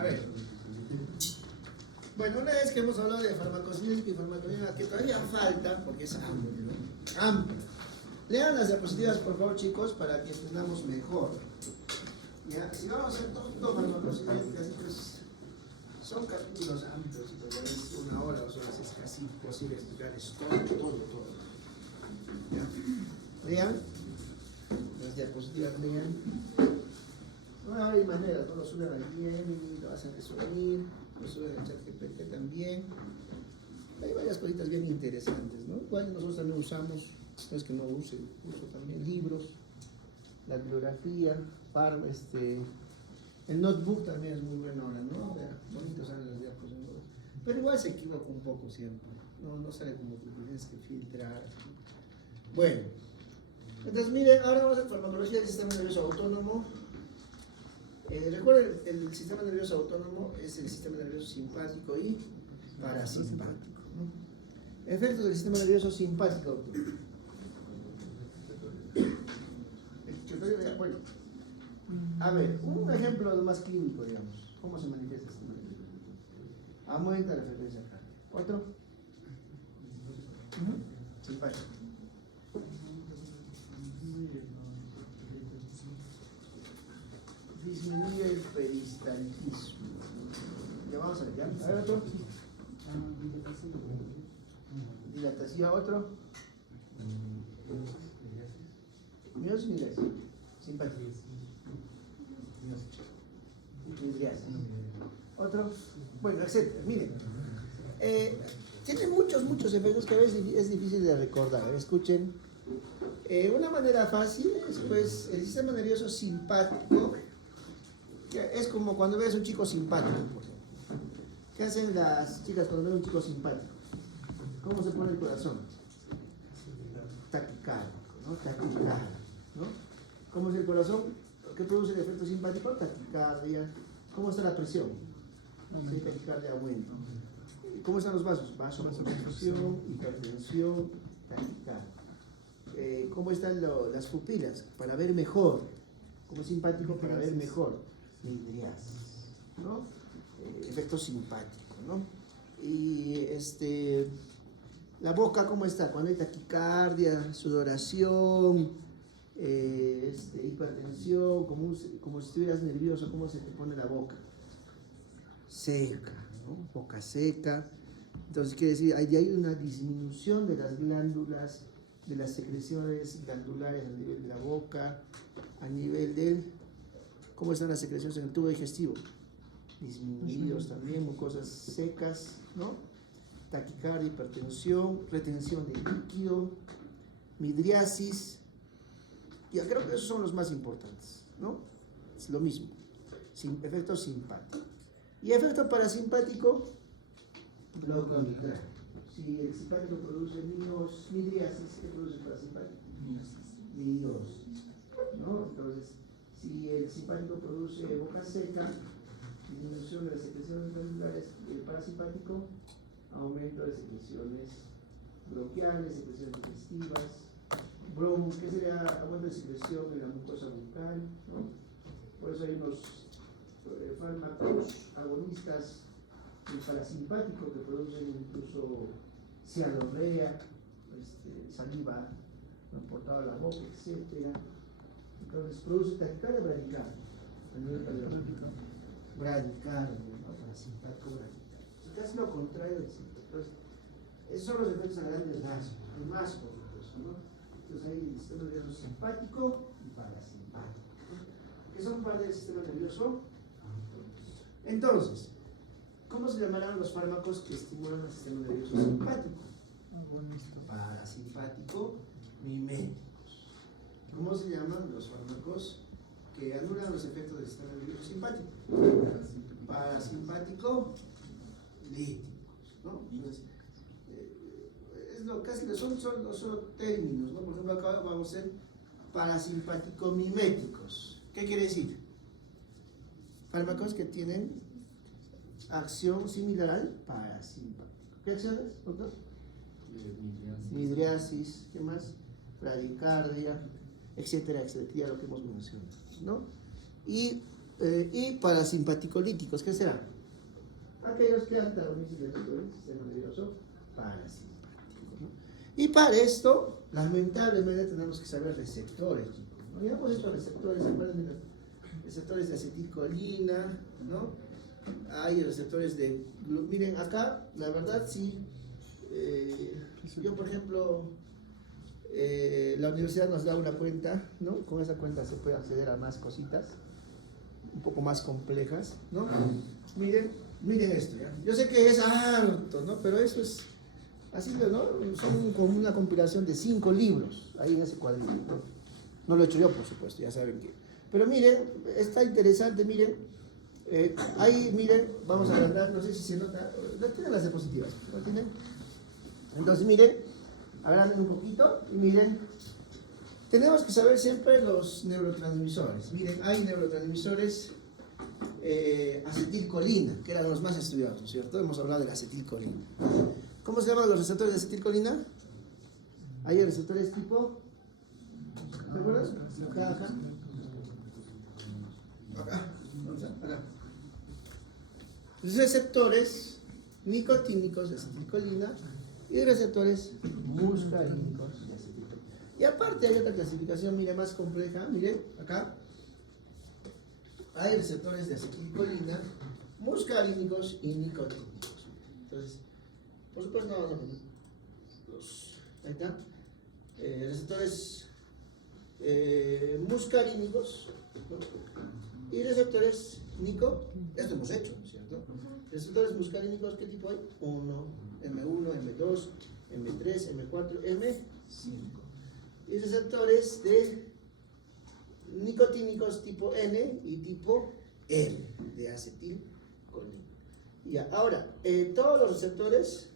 A ver. Bueno, una vez que hemos hablado de farmacocinética y farmacodinámica, que todavía falta, porque es amplio, ¿no? Amplio. Lean las diapositivas, por favor, chicos, para que entendamos mejor. ¿Ya? Si vamos a hacer todo farmacocinética, pues son capítulos amplios, y tal vez 1 hora o 2 horas es casi imposible explicarles todo. ¿Ya? Lean las diapositivas, lean. No hay maneras, no lo suben al Gemini, lo hacen resumir, lo suben al ChatGPT también. Hay varias cositas bien interesantes, ¿no? Igual nosotros también usamos, no es que no uso también libros, la bibliografía, el notebook también es muy bueno ahora, ¿no? O sea, bonitos salen las diapositivas, pero igual se equivoca un poco siempre, no sale como que tienes que filtrar. Bueno, entonces miren, ahora vamos a ver farmacología del sistema nervioso autónomo. Recuerden, el sistema nervioso autónomo es el sistema nervioso simpático y parasimpático, ¿no? Efectos del sistema nervioso simpático autónomo. A ver, un ejemplo de más clínico, digamos. ¿Cómo se manifiesta este sistema nervioso? Aumenta la frecuencia cardíaca. ¿Otro? Simpático. Disminuye el peristaltismo. Ya vamos a ver, ¿ya? A ver, otro. Dilatación, otro. Miosis, midriasis. Simpático. Midriasis. Otro. Bueno, etcétera. Miren. Tiene muchos efectos que a veces es difícil de recordar. Escuchen. Una manera fácil es, pues, el sistema nervioso simpático. Es como cuando ves a un chico simpático, por ejemplo. ¿Qué hacen las chicas cuando ven a un chico simpático? ¿Cómo se pone el corazón? Taquicárdico, ¿no? Taquicardia, ¿no? ¿Cómo es el corazón? ¿Qué produce el efecto simpático? Taquicardia. ¿Cómo está la presión? Sí, taquicardia aumenta. ¿Cómo están los vasos? Vasoconstricción, hipertensión, taquicardia. ¿Cómo están las pupilas? Para ver mejor. Como simpático, para ver mejor. Midriasis, ¿no? Efecto simpático, ¿no? Y la boca, ¿cómo está? Cuando hay taquicardia, sudoración, hipertensión, como si estuvieras nervioso, ¿cómo se te pone la boca? Seca, ¿no? Boca seca. Entonces quiere decir, hay una disminución de las glándulas, de las secreciones glandulares a nivel de la boca, a nivel del... ¿Cómo están las secreciones en el tubo digestivo? Disminuidos también, mucosas secas, ¿no? Taquicardia, hipertensión, retención de líquido, midriasis. Ya creo que esos son los más importantes, ¿no? Es lo mismo. Efecto simpático. Y efecto parasimpático, lo contrario. Si el simpático produce midriasis, ¿qué produce el parasimpático? Miosis, ¿no? Entonces, si el simpático produce boca seca, disminución de las secreciones glandulares, el parasimpático, aumento de secreciones bronquiales, secreciones digestivas, ¿qué sería? Aumento de secreción de la mucosa bucal, ¿no? Por eso hay unos fármacos agonistas del parasimpático que producen incluso cialorrea, saliva portada a la boca, etc. Entonces produce taquicardia bradicardia a nivel cardiovascular. Bradicardia, ¿no? Parasimpático bradicardia. Casi lo contrario del simpático. Entonces, esos son los efectos a grandes rasgos, hay más por supuesto, ¿no? Entonces hay el sistema nervioso simpático y parasimpático, ¿no? Que son parte del sistema nervioso. Entonces, ¿cómo se llamarán los fármacos que estimulan el sistema nervioso simpático? Parasimpático miméticos. ¿Cómo se llaman los fármacos que anulan los efectos del sistema nervioso simpático? Parasimpático líticos, ¿no? Entonces, casi son solo términos, ¿no? Por ejemplo, acá vamos a ser parasimpático miméticos. ¿Qué quiere decir? Fármacos que tienen acción similar al parasimpático. ¿Qué acciones, doctor? Midriasis, ¿qué más? Bradicardia, etcétera, etcétera, ya lo que hemos mencionado, ¿no? Y y parasimpaticolíticos, ¿qué será? Aquellos que antagonizan el sistema nervioso parasimpático, ¿no? Y para esto, lamentablemente, tenemos que saber receptores, ¿no? Ya hemos hecho receptores, ¿se acuerdan de los receptores de acetilcolina, ¿no? Hay receptores de... Miren, acá, la verdad, sí, yo, por ejemplo, la universidad nos da una cuenta, ¿no? Con esa cuenta se puede acceder a más cositas, un poco más complejas, ¿no? Miren esto, ¿ya? Yo sé que es harto, ¿no? Pero eso es así, ¿no? Son como una compilación de 5 libros ahí en ese cuadrito, ¿no? No lo he hecho yo, por supuesto, ya saben que. Pero miren, está interesante, miren. Ahí, miren, vamos a agrandar, no sé si se nota. No tienen las diapositivas, ¿no tienen? Entonces, miren, agranden un poquito y miren. Tenemos que saber siempre los neurotransmisores. Miren, hay neurotransmisores acetilcolina, que eran los más estudiados, ¿no es cierto? Hemos hablado de la acetilcolina. ¿Cómo se llaman los receptores de acetilcolina? Hay receptores tipo... ¿Te acuerdas? Acá. Receptores nicotínicos de acetilcolina y receptores muscarínicos de acetilcolina. Y aparte hay otra clasificación, mire, más compleja, miren, acá. Hay receptores de acetilcolina, muscarínicos y nicotínicos. Entonces, por supuesto, ahí está. Receptores muscarínicos, ¿no? Y receptores esto hemos hecho, ¿no es cierto? Receptores muscarínicos, ¿qué tipo hay? 1, M1, M2, M3, M4, M5. Y receptores de nicotínicos tipo N y tipo L, de acetilcolina. Ya, ahora, todos los receptores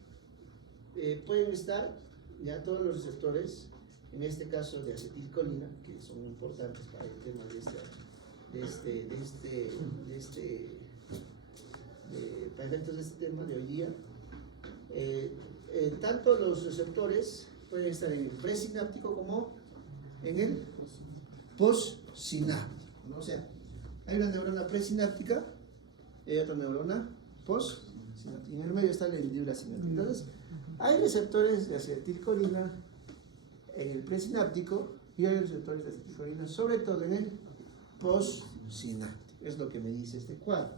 pueden estar, ya todos los receptores, en este caso de acetilcolina, que son importantes para el tema para efectos de este tema de hoy día, tanto los receptores pueden estar en el presináptico como en el postsináptico, ¿no? O sea, hay una neurona presináptica y otra neurona postsináptica. En el medio está la hendidura sináptica. Entonces, hay receptores de acetilcolina en el presináptico y hay receptores de acetilcolina, sobre todo en el postsináptico. Es lo que me dice este cuadro.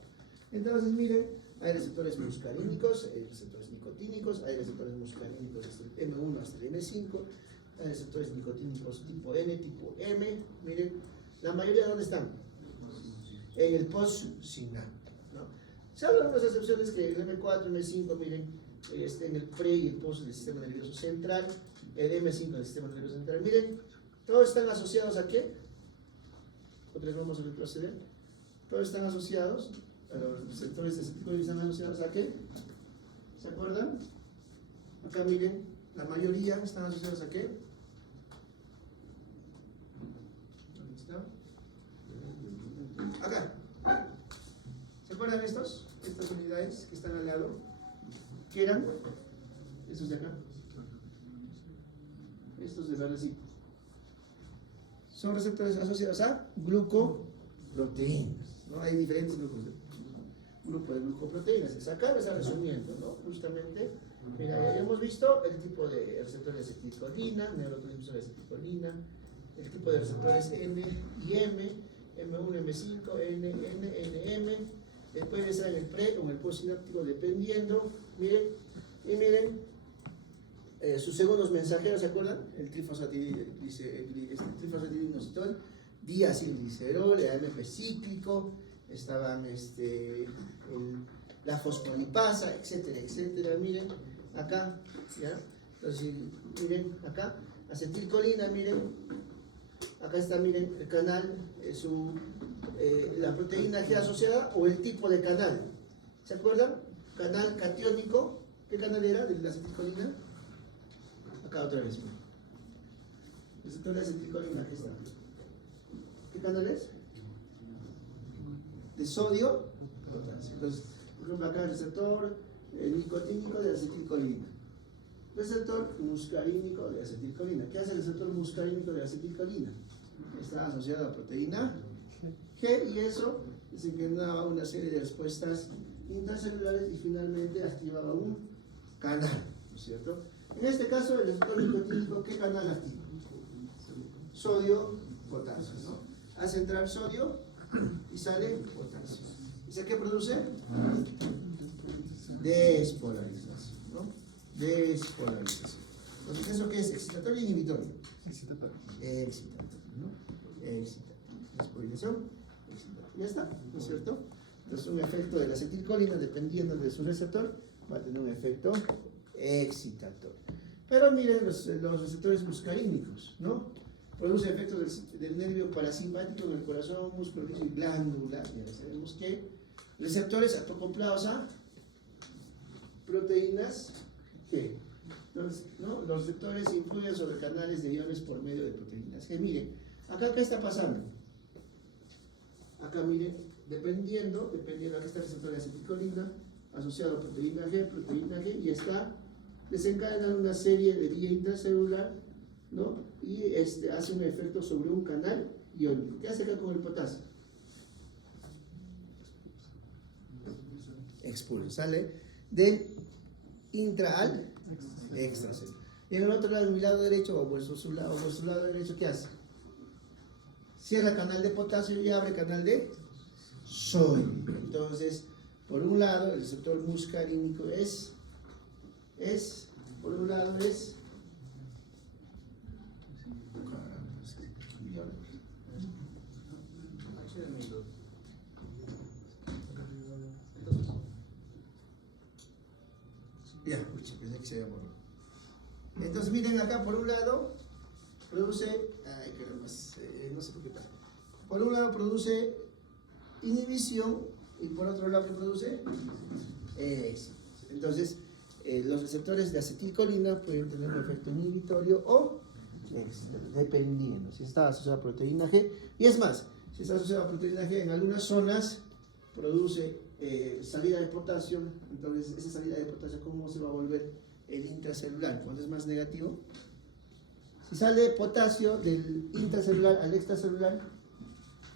Entonces, miren, hay receptores muscarínicos, hay receptores nicotínicos, hay receptores muscarínicos desde el M1 hasta el M5, hay receptores nicotínicos tipo N, tipo M. Miren, la mayoría, ¿dónde están? En el postsináptico, ¿no? Se hablan unas excepciones que el M4, M5, miren, en el pre y el post del sistema nervioso central, el M5 del sistema nervioso central. Miren, todos están asociados a ¿qué? Otra vez vamos a retroceder. Todos están asociados, a los receptores de acetilcolina están asociados a ¿qué? ¿Se acuerdan? Acá miren, la mayoría están asociados a ¿qué? ¿Dónde está? Acá. ¿Se acuerdan estas unidades que están al lado? ¿Qué eran? Estos de acá. Estos de verdecito. Son receptores asociados a glucoproteínas, ¿no? Hay diferentes grupos de glucoproteínas. Acá me está resumiendo, ¿no? Justamente, mira, ya hemos visto el tipo de receptores de acetilcolina, neurotransmisores de acetilcolina, el tipo de receptores N y M, M1, M5, N, M, puede estar en el pre o en el postsináptico dependiendo, miren, y miren, sus segundos mensajeros, ¿se acuerdan? El trifosfatidinosidol, diacilglicerol, el AMP cíclico, estaban la fosfolipasa, etcétera, etcétera. Miren, acá, ¿ya? Entonces, miren, acá, acetilcolina, miren, acá está, miren, el canal, la proteína G asociada o el tipo de canal. ¿Se acuerdan? Canal catiónico, ¿qué canal era de la acetilcolina? Acá otra vez. Receptor de acetilcolina, aquí está. ¿Qué canal es? De sodio. Entonces, por ejemplo, acá el receptor nicotínico de acetilcolina. Receptor muscarínico de acetilcolina. ¿Qué hace el receptor muscarínico de acetilcolina? Está asociado a proteína G y eso desencadenaba una serie de respuestas intracelulares y finalmente activaba un canal, ¿no es cierto? En este caso, el receptor nicotínico, ¿qué canal activa? Sodio, potasio, ¿no? Hace entrar sodio y sale potasio. ¿Y qué produce? Despolarización, ¿no? Despolarización. Entonces, ¿eso qué es? ¿Excitatorio o inhibitorio? Excitatorio. Excitatorio, ¿no? Excitatorio. Despolarización, excitatorio. Ya está, ¿no es cierto? Entonces, un efecto de la acetilcolina, dependiendo de su receptor, va a tener un efecto excitatorio. Pero miren los receptores muscarínicos, ¿no? Produce efectos del nervio parasimpático en el corazón, músculo liso y glándula. Ya sabemos que receptores acoplados a proteínas G. Entonces, ¿no? Los receptores influyen sobre canales de iones por medio de proteínas G. Miren, acá ¿qué está pasando? Acá miren, dependiendo, aquí está el receptor de acetilcolina asociado a proteína G, y está desencadenando una serie de vía intracelular, ¿no? Y hace un efecto sobre un canal iónico. ¿Qué hace acá con el potasio? Expulsa, sale del intra al extracelular. Y en el otro lado, en mi lado derecho, o vuestro lado derecho, ¿qué hace? Cierra canal de potasio y abre canal de sodio. Entonces, por un lado, el receptor muscarínico por un lado es ya, pensé que se había borrado. Entonces miren acá, por un lado produce, no sé por qué pasa. Por un lado produce inhibición y por otro lado, ¿qué produce? Entonces, los receptores de acetilcolina pueden tener un efecto inhibitorio o dependiendo si está asociado a proteína G. Y es más, si está asociado a proteína G en algunas zonas, produce salida de potasio. Entonces, esa salida de potasio, ¿cómo se va a volver el intracelular? Cuando es más negativo. Si sale potasio del intracelular al extracelular,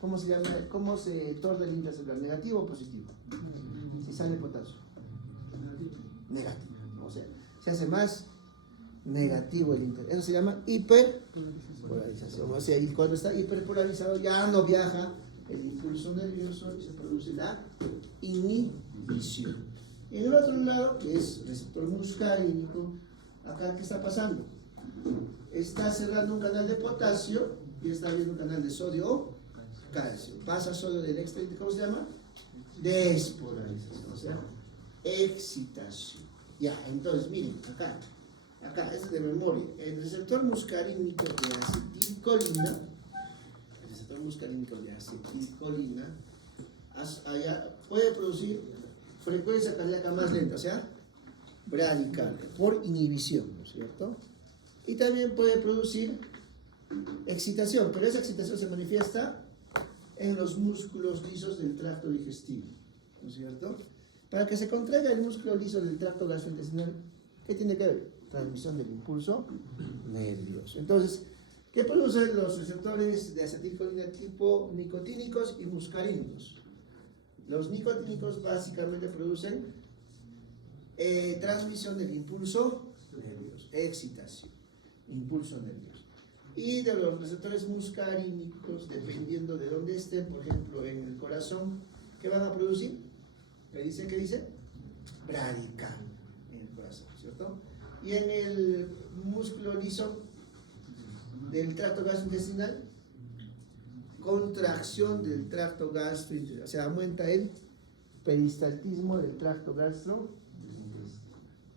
¿cómo se llama? ¿Cómo se torna el intracelular? ¿Negativo o positivo? Si sale potasio. Negativo. O sea, se hace más negativo el intracelular. Eso se llama hiperpolarización. O sea, y cuando está hiperpolarizado ya no viaja el impulso nervioso y se produce la inhibición. Y en el otro lado, que es receptor muscarínico, acá ¿qué está pasando? Está cerrando un canal de potasio y está abriendo un canal de sodio o calcio. Pasa sodio del extra, ¿cómo se llama? Despolarización, o sea, excitación. Ya, entonces miren, acá es de memoria. El receptor muscarínico de acetilcolina, allá puede producir frecuencia cardíaca más lenta, o sea, bradicardia, por inhibición, ¿no es cierto? Y también puede producir excitación, pero esa excitación se manifiesta en los músculos lisos del tracto digestivo, ¿no es cierto? Para que se contraiga el músculo liso del tracto gastrointestinal, ¿qué tiene que ver? Transmisión del impulso nervioso. Entonces, ¿qué producen los receptores de acetilcolina tipo nicotínicos y muscarínicos? Los nicotínicos básicamente producen transmisión del impulso nervioso, excitación, impulso nervioso. Y de los receptores muscarínicos, dependiendo de dónde estén, por ejemplo, en el corazón, ¿qué van a producir? ¿Qué dice? Bradicardia en el corazón, ¿cierto? Y en el músculo liso del tracto gastrointestinal, contracción del tracto gastrointestinal, o sea, aumenta el peristaltismo del tracto gastrointestinal.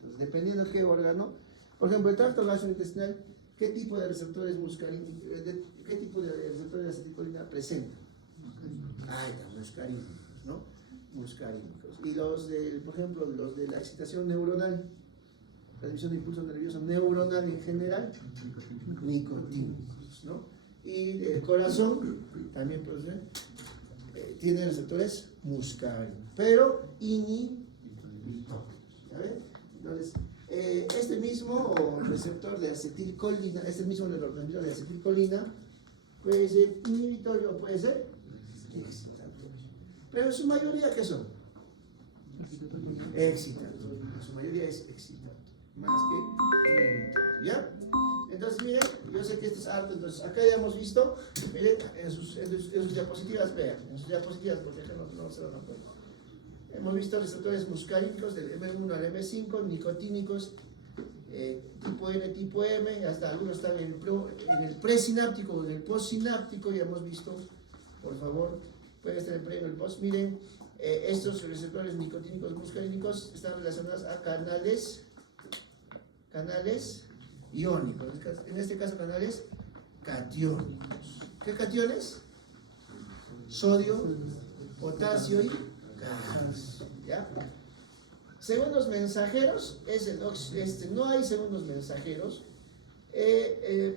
Entonces, dependiendo de qué órgano, por ejemplo, el tracto gastrointestinal, ¿qué tipo de receptores muscarínicos, qué tipo de receptores de acetilcolina presenta? Muscarínicos, ¿no? Muscarínicos. Y los por ejemplo, los de la excitación neuronal, transmisión de impulso nervioso neuronal en general, nicotínicos, ¿no? Y el corazón también produce, tiene receptores muscarínicos, pero inhibitorios, ¿sabes? Entonces, este mismo receptor de acetilcolina, este mismo neurotransmisor de acetilcolina, puede ser inhibitorio o puede ser excitatorio. Pero en su mayoría, ¿qué son? Excitatorio. En su mayoría es excitatorio. Más que inhibitorio. ¿Ya? Entonces, miren, yo sé que esto es harto. Entonces, acá ya hemos visto, miren, en sus diapositivas, vean, en sus diapositivas, porque acá no se van a poner. Hemos visto receptores muscarínicos del M1 al M5, nicotínicos, tipo N, tipo M, hasta algunos están en el presináptico o en el postsináptico, ya hemos visto, por favor, pueden estar en el pre y en el post. Miren, estos receptores nicotínicos muscarínicos están relacionados a canales iónicos, en este caso canales catiónicos. ¿Qué cationes? Sodio, potasio y calcio. ¿Ya? Segundos mensajeros, no hay segundos mensajeros,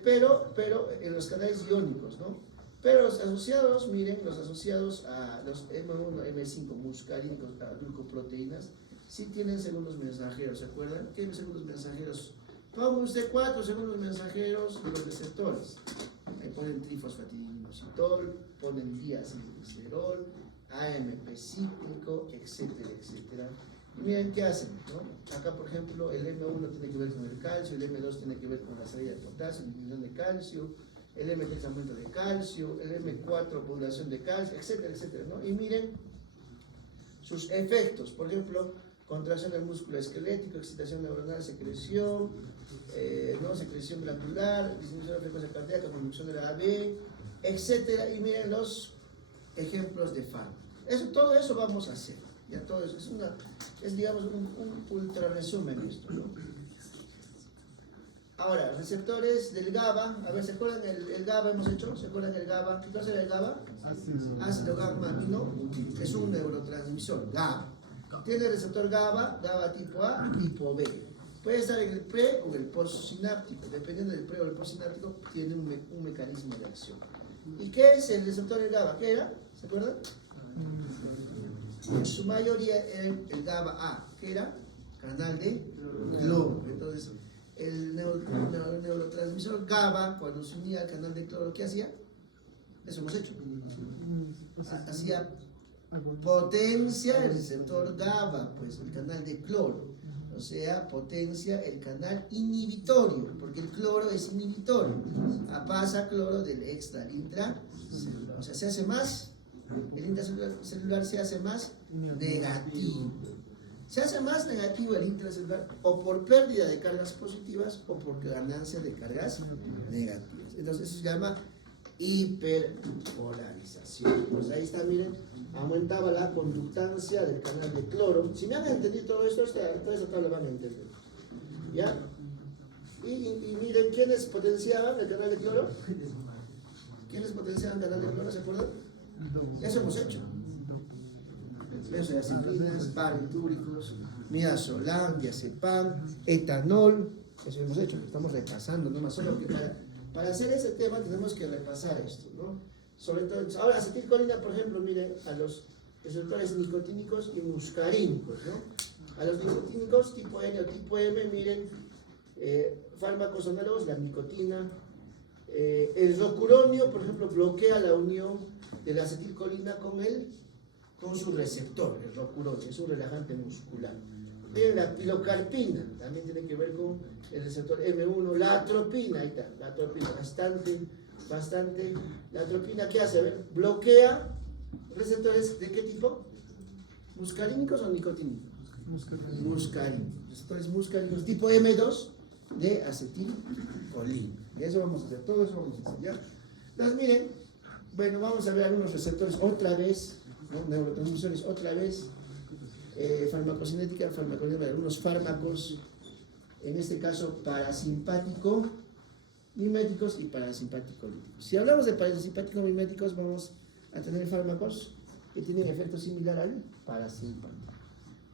pero en los canales iónicos, ¿no? Pero los asociados, miren, los asociados a los M1, M5 muscarínicos, a glucoproteínas, sí tienen segundos mensajeros, ¿se acuerdan? ¿Qué segundos mensajeros? Ponga usted 4 segundos mensajeros de los receptores. Ahí ponen trifosfatidinoxitol, ponen diacilglicerol, AMP cíclico, etcétera, etcétera. Y miren qué hacen, ¿no? Acá, por ejemplo, el M1 tiene que ver con el calcio, el M2 tiene que ver con la salida de potasio, disminución de calcio, el M3 aumento de calcio, el M4 población de calcio, etcétera, etcétera, ¿no? Y miren sus efectos, por ejemplo, contracción del músculo esquelético, excitación neuronal, secreción, secreción glandular, disminución de la frecuencia cardíaca, conducción de la AB, etcétera. Y miren los ejemplos de fármacos. Todo eso vamos a hacer. Ya todo eso es digamos un ultra resumen esto, ¿no? Ahora, receptores del GABA. A ver, ¿se acuerdan el GABA hemos hecho? ¿Se acuerdan el GABA? ¿Qué clase era el GABA? Ácido gamma amino. Es un neurotransmisor, GABA. Tiene receptor GABA, GABA tipo A, tipo B. Puede estar en el pre o el postsináptico. Dependiendo del pre o el postsináptico, tiene un mecanismo de acción. ¿Y qué es el receptor del GABA? ¿Qué era? ¿Se acuerdan? En su mayoría era el GABA A, que era canal de cloro. Entonces, el neurotransmisor GABA, cuando se unía al canal de cloro, ¿qué hacía? Eso hemos hecho. Hacía potencia el receptor GABA, pues el canal de cloro. O sea, potencia el canal inhibitorio, porque el cloro es inhibitorio. Pasa cloro del extra al intracelular. O sea, se hace más, el intracelular se hace más negativo. Se hace más negativo el intracelular o por pérdida de cargas positivas o por ganancia de cargas negativas. Entonces eso se llama hiperpolarización. Pues ahí está, miren, aumentaba la conductancia del canal de cloro. Si me han entendido todo esto, toda esta tabla van a entender. ¿Ya? Y miren, ¿quiénes potenciaban el canal de cloro? ¿Quiénes potenciaban el canal de cloro? ¿Se acuerdan? Eso hemos hecho. Benzodiazepinas, barbitúricos, midazolam, diazepam, etanol. Eso hemos hecho, estamos repasando, ¿no? Más solo que para hacer ese tema tenemos que repasar esto, ¿no? Sobre todo, ahora acetilcolina, por ejemplo, miren, a los receptores nicotínicos y muscarínicos, ¿no? A los nicotínicos tipo N o tipo M, miren, fármacos análogos, la nicotina, el rocuronio, por ejemplo, bloquea la unión de la acetilcolina con su receptor, el rocuronio, es un relajante muscular. Miren, la pilocarpina, también tiene que ver con el receptor M1, la atropina, ahí está, la atropina, bastante. La atropina, ¿qué hace? A ver, bloquea receptores ¿de qué tipo? ¿Muscarínicos o nicotínicos? Muscarínicos. Receptores muscarínicos tipo M2 de acetilcolina. Y eso vamos a hacer, todo eso vamos a hacer, ¿ya? Entonces, miren, bueno, vamos a ver algunos receptores otra vez, ¿no? Neurotransmisores otra vez, farmacocinética, farmacodinámica, algunos fármacos, en este caso parasimpático miméticos y parasimpático-líticos. Si hablamos de parasimpático-miméticos, vamos a tener fármacos que tienen efecto similar al parasimpático.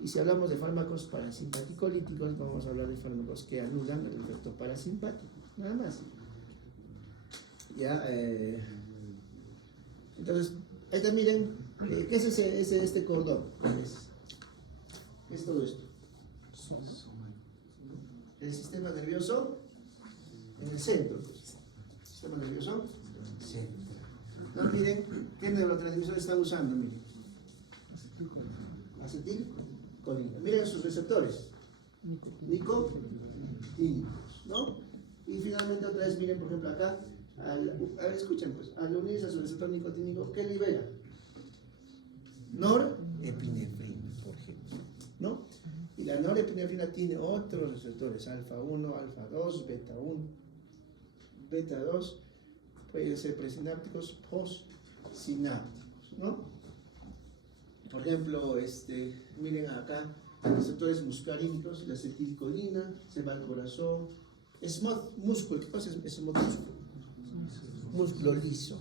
Y si hablamos de fármacos parasimpático-líticos, vamos a hablar de fármacos que anulan el efecto parasimpático, nada más. Ya, entonces, ahí miren, ¿qué es este cordón? ¿Qué es todo esto? El sistema nervioso en el centro. Sistema nervioso central. No, miren, ¿qué neurotransmisor está usando? Miren. acetilcolina. Miren sus receptores, nicotínicos, ¿no? Y finalmente otra vez miren, por ejemplo, acá, a ver, escuchen pues, al unirse a su receptor nicotínico, ¿qué libera? Norepinefrina, por ejemplo, ¿no? Y la norepinefrina tiene otros receptores, alfa 1, alfa 2, beta 1, beta 2, pueden ser presinápticos, postsinápticos, ¿no? Por ejemplo, miren acá, receptores muscarínicos, la acetilcolina, se va al corazón, músculo, ¿qué pasa? Es músculo liso,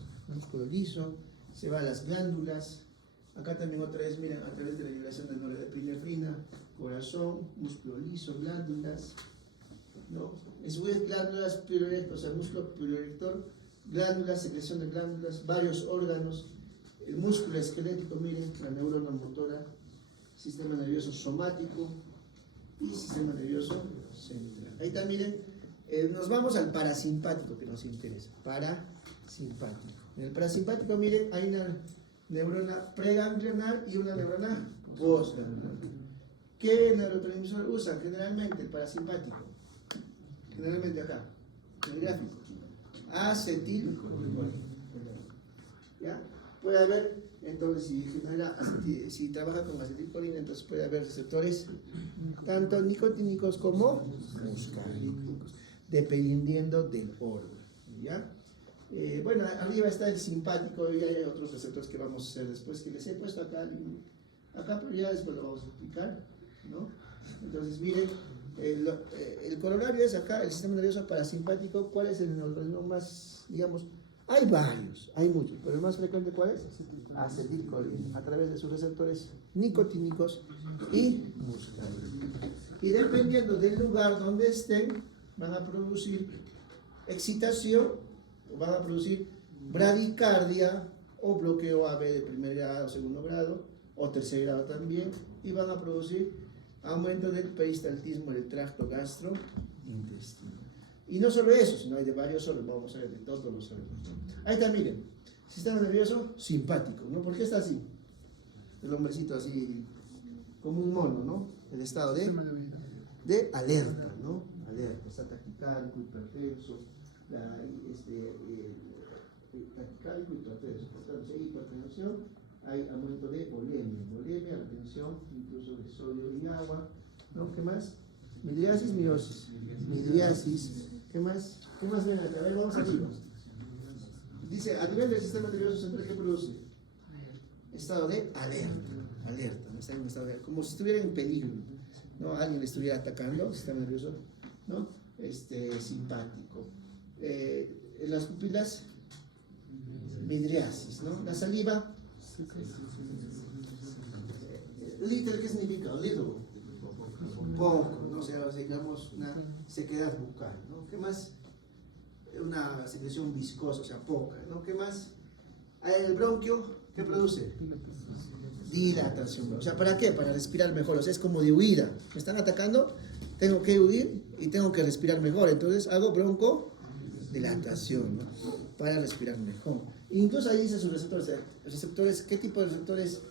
se va a las glándulas. Acá también otra vez, miren, a través de la liberación de norepinefrina, corazón, músculo liso, glándulas, ¿no? Es glándulas piroerector, o sea, músculo piroerector, glándulas, secreción de glándulas, varios órganos, el músculo esquelético, miren, la neurona motora, sistema nervioso somático y sistema nervioso central. Ahí está, miren, nos vamos al parasimpático que nos interesa, parasimpático. En el parasimpático, miren, hay una neurona preganglionar y una neurona postganglionar. ¿Qué neurotransmisor usan generalmente el parasimpático? Generalmente acá, en el gráfico. Acetilcolina. ¿Ya? Puede haber, entonces, si trabaja con acetilcolina, entonces puede haber receptores tanto nicotínicos como muscarínicos, dependiendo del órgano. ¿Ya? Bueno, arriba está el simpático y hay otros receptores que vamos a hacer después, que les he puesto acá, pero ya después lo vamos a explicar, ¿no? Entonces, miren, el corolario es acá, el sistema nervioso parasimpático. ¿Cuál es el neurotransmisor más, digamos? Hay varios, hay muchos, pero el más frecuente, ¿cuál es? Acetilcolina, a través de sus receptores nicotínicos y muscarínicos. Y dependiendo del lugar donde estén, van a producir excitación, van a producir bradicardia o bloqueo AB de primer grado, segundo grado o tercer grado también, y van a producir aumento del peristaltismo del tracto gastrointestinal. Y no solo eso, sino hay de varios órganos, vamos a ver de todos los órganos. Ahí está, miren, sistema nervioso simpático, ¿no? ¿Por qué está así? El hombrecito así, como un mono, ¿no? El estado de alerta, ¿no? Alerta, está taquicárdico, hipertenso, taquicárdico, hipertenso. Por tanto, si hay hipertensión, hay aumento de bulimia, retención, incluso de sodio y agua, ¿no? ¿Qué más? Midriasis, midriasis. ¿Qué más? ¿Qué más ven acá? A ver, vamos arriba. Dice, a nivel del sistema nervioso central, ¿qué produce? Estado de alerta, ¿no? Está en un estado de, como si estuviera en peligro, ¿no? Alguien le estuviera atacando, el sistema nervioso, ¿no? Simpático. En las pupilas, midriasis, ¿no? La saliva, little, ¿qué significa? Little, poco, ¿no? O sea, digamos, una sequedad bucal, ¿no? ¿Qué más? Una secreción viscosa, o sea, poca, ¿no? ¿Qué más? En el bronquio, ¿qué produce? Dilatación. O sea, ¿para qué? Para respirar mejor. O sea, es como de huida. Me están atacando, tengo que huir y tengo que respirar mejor. Entonces hago broncodilatación, ¿no? Para respirar mejor. Incluso ahí dice sus receptores. Receptores, ¿qué tipo de receptores?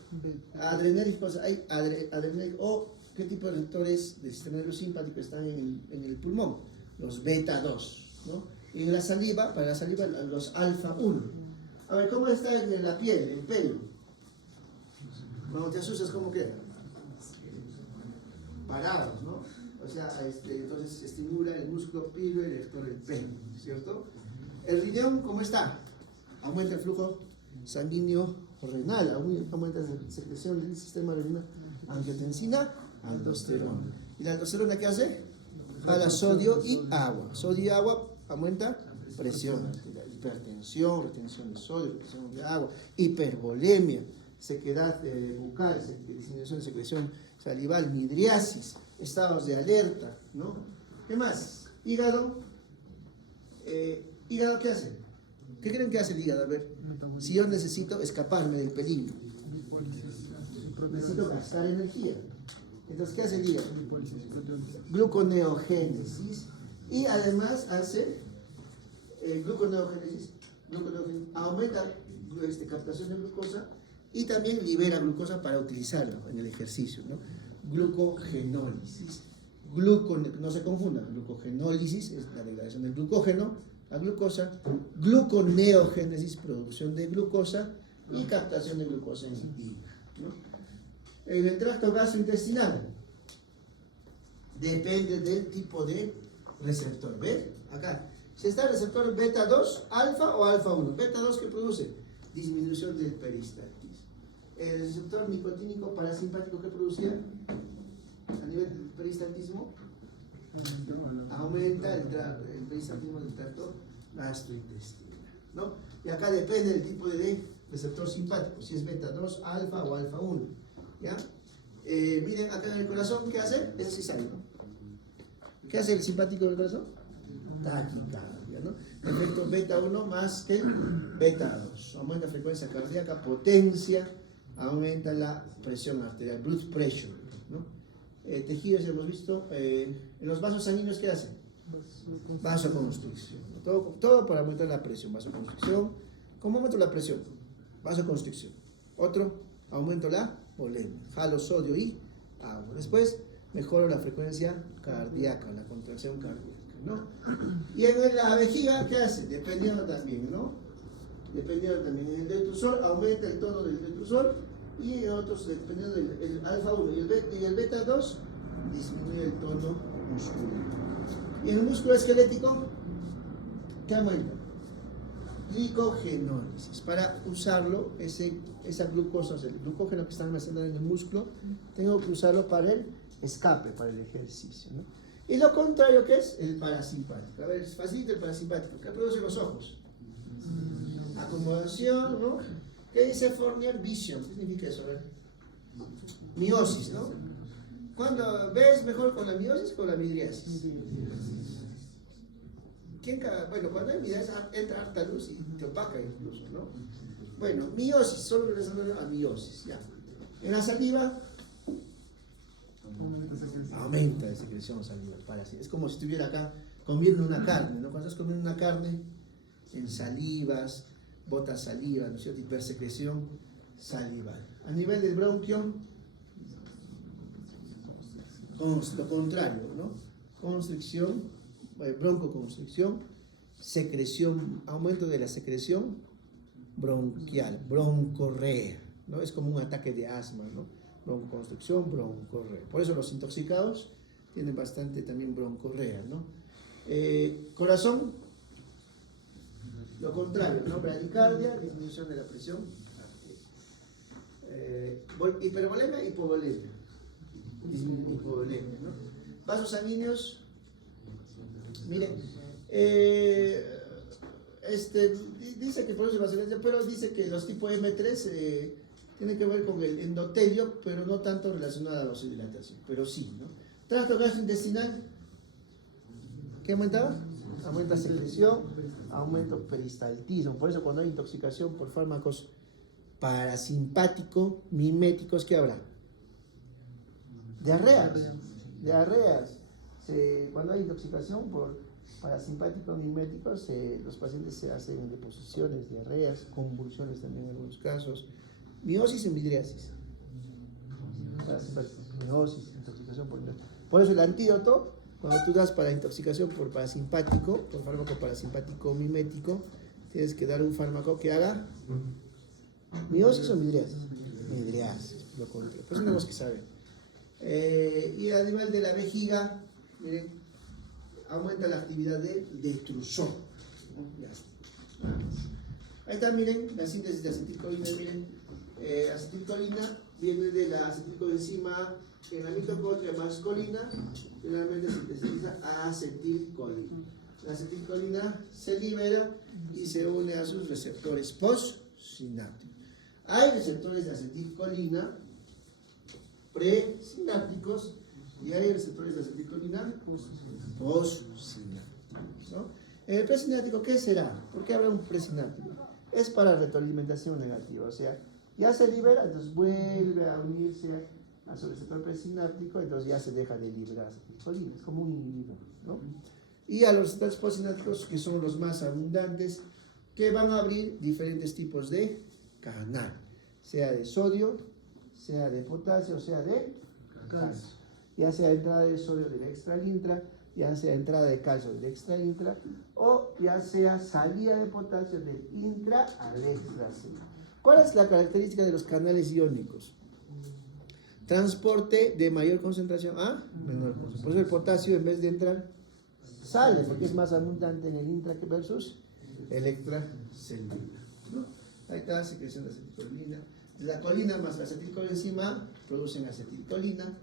Adrenérgicos hay adrenérgicos, o qué tipo de receptores del sistema nervioso simpático están en el pulmón. Los beta 2, ¿no? Y en la saliva, para la saliva, los alfa 1. A ver, ¿cómo está en la piel, el pelo? Cuando te asustas, ¿cómo queda? Parados, ¿no? O sea, entonces estimula el músculo piroerector del pelo, ¿cierto? El riñón, ¿cómo está? Aumenta el flujo sanguíneo renal, aumenta la secreción del sistema renal, angiotensina, aldosterona. ¿Y la aldosterona qué hace? Jala sodio y agua. Sodio y agua aumenta presión, hipertensión, retención de sodio, retención de agua, hipervolemia, sequedad bucal, disminución de secreción salival, midriasis, estados de alerta, ¿no? ¿Qué más? Hígado. ¿Hígado qué hace? ¿Qué creen que hace el hígado? A ver, si yo necesito escaparme del peligro, necesito gastar energía. Entonces, ¿qué hace el hígado? Gluconeogénesis. Y además hace gluconeogénesis, aumenta captación de glucosa y también libera glucosa para utilizarlo en el ejercicio, ¿no? Glucogenólisis. No se confunda, glucogenólisis es la degradación del glucógeno, la glucosa, gluconeogénesis, producción de glucosa y captación de glucosa en sanguínea, ¿no? En el tracto gastrointestinal depende del tipo de receptor. ¿Ves? Acá, si está el receptor beta 2, alfa o alfa 1. Beta 2, ¿qué produce? Disminución del peristaltismo. El receptor nicotínico parasimpático, ¿qué producía? A nivel del peristaltismo, aumenta el peristaltismo del tracto gastrointestinal, ¿no? Y acá depende del tipo de receptor simpático, si es beta 2, alfa o alfa 1, ¿ya? Miren acá en el corazón, ¿qué hace? Eso sí sabe, ¿no? ¿Qué hace el simpático del corazón? Taquicardia, ¿no? Efecto beta 1 más que beta 2. Aumenta la frecuencia cardíaca, potencia, aumenta la presión arterial, blood pressure, ¿no? Tejidos hemos visto, en los vasos sanguíneos, ¿qué hacen? Vasoconstricción. Todo para aumentar la presión. Vasoconstricción. ¿Cómo aumento la presión? Vasoconstricción. Otro, aumento la volemia. Jalo sodio y agua. Después, mejoro la frecuencia cardíaca, la contracción cardíaca, ¿no? Y en la vejiga, ¿qué hace? Dependiendo también, ¿no? Dependiendo también. En el detrusor, aumenta el tono del detrusor, y en otros, dependiendo del alfa 1 y el beta 2, disminuye el tono muscular. Y en el músculo esquelético, ¿qué aumenta? Glicogenólisis. Para usarlo, esa glucosa, o sea, el glucógeno que está almacenado en el músculo, tengo que usarlo para el escape, para el ejercicio, ¿no? Y lo contrario, ¿qué es? El parasimpático. A ver, facilita el parasimpático. ¿Qué produce los ojos? Acomodación, ¿no? ¿Qué dice Fournier? Vision. ¿Qué significa eso? A ver. Miosis, ¿no? ¿Cuándo ves mejor con la miosis o con la midriasis? Bueno, cuando hay midriasis entra harta luz y te opaca incluso, ¿no? Bueno, miosis, solo regresando a miosis, ya. En la saliva aumenta la secreción salival, es como si estuviera acá comiendo una carne, ¿no? Cuando estás comiendo una carne, en salivas, botas saliva, ¿no es cierto? Hipersecreción salival. A nivel del bronquio, lo contrario, ¿no? Constricción, broncoconstricción, secreción, aumento de la secreción bronquial, broncorrea, ¿no? Es como un ataque de asma, ¿no? Broncoconstricción, broncorrea. Por eso los intoxicados tienen bastante también broncorrea, ¿no? Corazón, lo contrario, ¿no? Bradicardia, disminución de la presión, hipervolemia, hipovolemia, hipovolemia, ¿no? Vasos sanguíneos, miren, dice que produce vasodilación, pero dice que los tipos M3 tienen que ver con el endotelio, pero no tanto relacionado a la vasodilatación, pero sí, ¿no? Tracto gastrointestinal, ¿qué aumentaba? Aumenta secreción, aumento peristaltismo. Por eso cuando hay intoxicación por fármacos parasimpático miméticos, ¿qué habrá? Diarreas. Cuando hay intoxicación por parasimpáticos miméticos, los pacientes se hacen deposiciones, diarreas, convulsiones también en algunos casos. Miosis y midriasis. Miosis, intoxicación por midriasis. Por eso el antídoto, cuando tú das para intoxicación por parasimpático, por fármaco parasimpático mimético, tienes que dar un fármaco que haga miosis o midriasis. Midriasis, lo contrario. Pues tenemos que saber. Y a nivel de la vejiga, miren, aumenta la actividad del detrusor. Ya está. Ahí está, miren, la síntesis de acetilcolina, miren. Acetilcolina viene de la acetilcoenzima en la mitocondria masculina, finalmente sintetiza acetilcolina. La acetilcolina se libera y se une a sus receptores postsinápticos. Hay receptores de acetilcolina presinápticos y hay receptores de acetilcolina postsinápticos, ¿no? El presináptico, ¿qué será? ¿Por qué habrá un presináptico? Es para retroalimentación negativa, o sea, ya se libera, entonces vuelve a unirse a su receptor presináptico, entonces ya se deja de liberar acetilcolina, es como un inhibidor, ¿no? Y a los receptores postsinápticos, que son los más abundantes, que van a abrir diferentes tipos de canal. sea de sodio, sea de potasio, sea de calcio. Ya sea entrada de sodio del extra-intra, ya sea entrada de calcio del extra-intra, o ya sea salida de potasio del intra al extra-celular. ¿Cuál es la característica de los canales iónicos? Transporte de mayor concentración a menor concentración. Por eso el potasio, en vez de entrar, sale, porque es más abundante en el intra que versus el extracelular, ¿no? Ahí está, secreción de acetilcolina. La colina más la acetilcoenzima producen acetilcolina.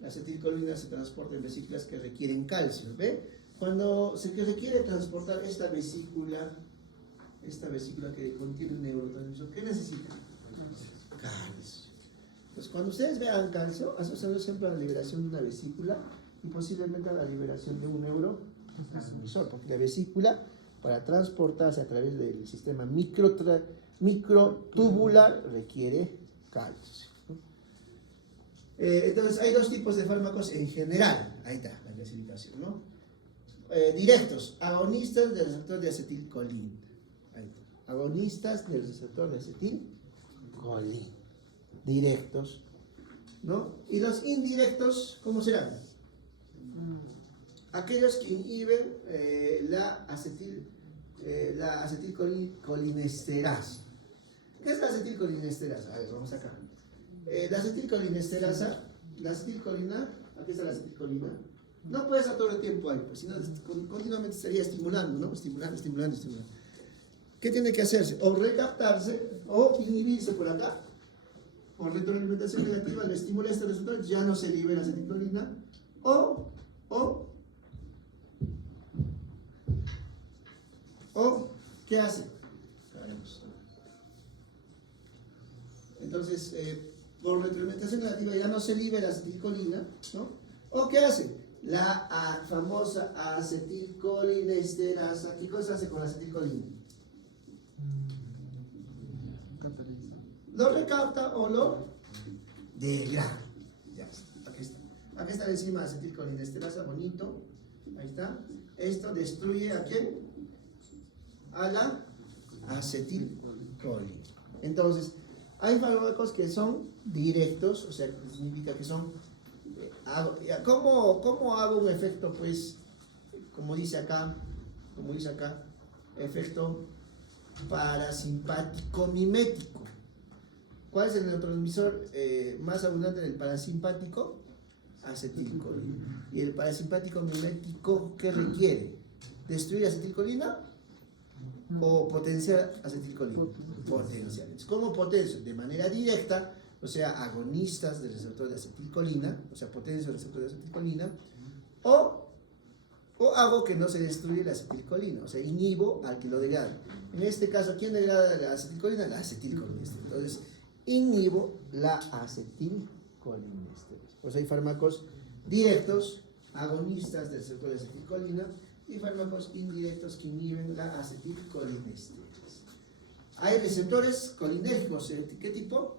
La acetilcolina se transporta en vesículas que requieren calcio. ¿Ve? Cuando se requiere transportar esta vesícula que contiene un neurotransmisor, ¿qué necesita? Calcio. Entonces, cuando ustedes vean calcio, asociado siempre a la liberación de una vesícula y posiblemente a la liberación de un neurotransmisor, porque la vesícula, para transportarse a través del sistema microtubular, requiere calcio. Entonces, hay dos tipos de fármacos en general. Ahí está la clasificación, ¿no? Directos, agonistas del receptor de acetilcolina. Ahí está. Agonistas del receptor de acetilcolina. Directos, ¿no? Y los indirectos, ¿cómo serán? Aquellos que inhiben la acetilcolinesterasa. ¿Qué es la acetilcolinesterasa? A ver, vamos acá. La acetilcolinesterasa, la acetilcolina, aquí está la acetilcolina. No puede estar todo el tiempo ahí, pues, sino continuamente estaría estimulando, ¿no? Estimulando. ¿Qué tiene que hacerse? O recaptarse, o inhibirse por acá. Por retroalimentación negativa, le estimula este receptor, ya no se libera acetilcolina. O, ¿qué hace? Entonces, por retroalimentación negativa ya no se libera acetilcolina, ¿no? ¿O qué hace? La famosa acetilcolinesterasa. ¿Qué cosa hace con la acetilcolina? Lo recapta o lo degrada. Ya está, aquí está. Aquí está la enzima acetilcolinesterasa, bonito. Ahí está. Esto destruye ¿a quién? A la acetilcolina. Entonces, hay fármacos que son directos, o sea, que significa que son... ¿Cómo hago un efecto, pues, como dice acá, efecto parasimpático mimético? ¿Cuál es el neurotransmisor más abundante en el parasimpático? Acetilcolina. ¿Y el parasimpático mimético qué requiere? ¿Destruir acetilcolina o potenciar acetilcolina? Potenciar. ¿Cómo potencio? De manera directa, o sea, agonistas del receptor de acetilcolina, o sea, potencio del receptor de acetilcolina, o hago que no se destruya la acetilcolina, o sea, inhibo al que lo degrade. En este caso, ¿quién degrada la acetilcolina? La acetilcolina. Entonces, inhibo la acetilcolinesterasa. Pues hay fármacos directos, agonistas del receptor de acetilcolina, y fármacos indirectos que inhiben la acetilcolinesterasa. Hay receptores colinérgicos. ¿Qué tipo?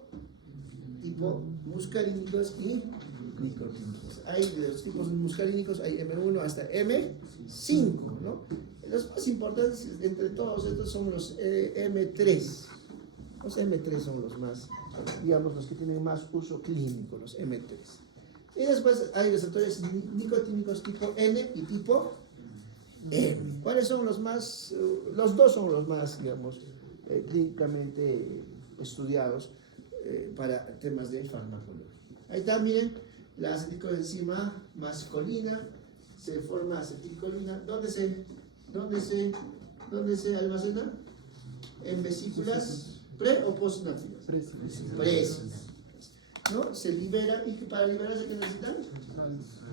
Tipo muscarínicos y nicotínicos. Hay de los tipos muscarínicos, hay M1 hasta M5, ¿no? Los más importantes entre todos estos son los M3. Los M3 son los más, digamos, los que tienen más uso clínico, los M3. Y después hay receptores nicotínicos tipo N y tipo M. ¿Cuáles son los más? Los dos son los más, digamos, clínicamente estudiados para temas de farmacología. Ahí también la acetilcoenzima masculina, se forma acetilcolina. ¿Dónde se almacena? En vesículas pre o postnativas. Presinaptales. ¿No? Se libera, y para liberarse, ¿qué necesitan?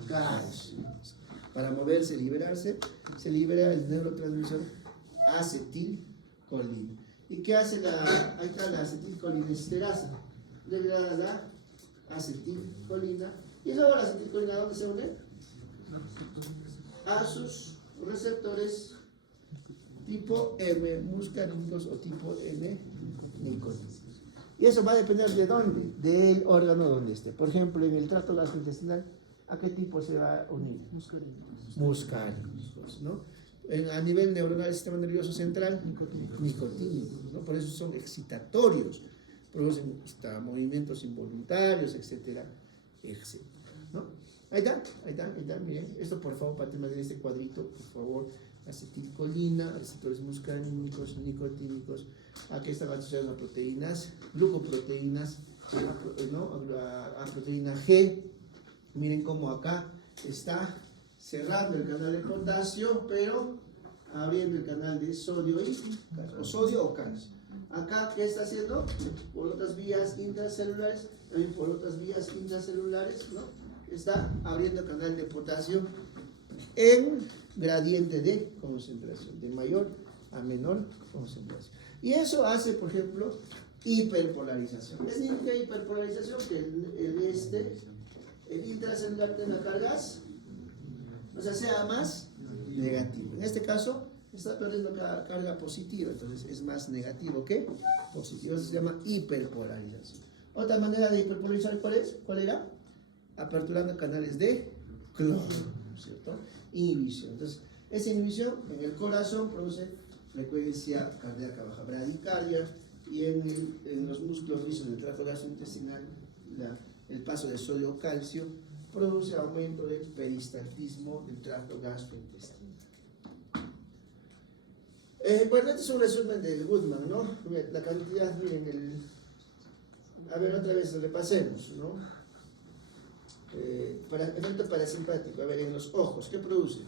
Calcio. Para moverse, liberarse, se libera el neurotransmisor acetilcolina. ¿Y qué hace ahí está la acetilcolinesterasa? Degrada la acetilcolina. Y luego la acetilcolina, ¿dónde se une? A sus receptores tipo M muscarínicos o tipo N nicotínicos. Y eso va a depender de dónde, del órgano donde esté. Por ejemplo, en el tracto gastrointestinal, ¿a qué tipo se va a unir? Muscarínicos, ¿no? A nivel neuronal del sistema nervioso central, nicotínicos, ¿no? Por eso son excitatorios. producen movimientos involuntarios, etcétera, etcétera, ¿no? Ahí está, miren, esto por favor, para temas de este cuadrito, por favor, acetilcolina, receptores muscarínicos, nicotínicos, aquí están asociados a proteínas, glucoproteínas, a proteína G, miren cómo acá está cerrando el canal de potasio, pero abriendo el canal de sodio o sodio o calcio. Acá, ¿qué está haciendo? Por otras vías intracelulares, también por otras vías intracelulares, ¿no? Está abriendo el canal de potasio en gradiente de concentración, de mayor a menor concentración. Y eso hace, por ejemplo, hiperpolarización. ¿Qué significa hiperpolarización? Que el intracelular tenga cargas, o sea más negativo. En este caso, está perdiendo carga positiva, entonces es más negativo que positivo. Eso se llama hiperpolarización. Otra manera de hiperpolarizar, ¿cuál era? Aperturando canales de cloro, ¿cierto? Inhibición. Entonces, esa inhibición en el corazón produce frecuencia cardíaca baja, bradicardia, y en los músculos lisos del tracto gastrointestinal, el paso de sodio-calcio produce aumento del peristaltismo del tracto gastrointestinal. Bueno, este es un resumen del Goodman, ¿no? La cantidad, miren, a ver, otra vez repasemos, ¿no? Efecto parasimpático, a ver, en los ojos, ¿qué produce?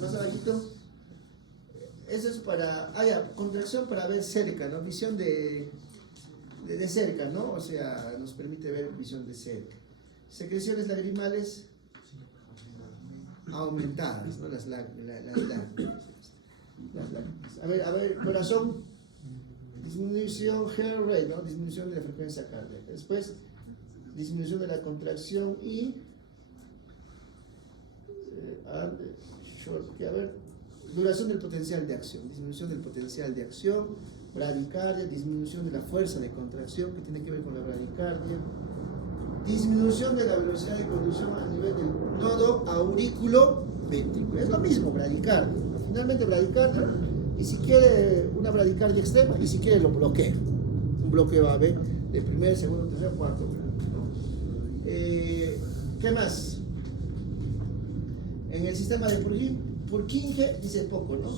Más abajito, eso es para, contracción para ver cerca, ¿no? Visión de cerca, ¿no? O sea, nos permite ver visión de cerca. Secreciones lagrimales aumentadas, ¿no? Las lágrimas. A ver, corazón, disminución heart rate, ¿no? Disminución de la frecuencia cardíaca. Después, disminución de la contracción y duración del potencial de acción, disminución del potencial de acción, bradicardia, disminución de la fuerza de contracción que tiene que ver con la bradicardia, disminución de la velocidad de conducción a nivel del nodo aurículo-ventrículo. Es lo mismo, bradicardia. Finalmente bradicardia, y si quiere una bradicardia extrema, y si quiere lo bloquea. Un bloqueo AB de primer, segundo, tercer, cuarto grado, ¿no? ¿Qué más? En el sistema de Purkinje dice poco, ¿no?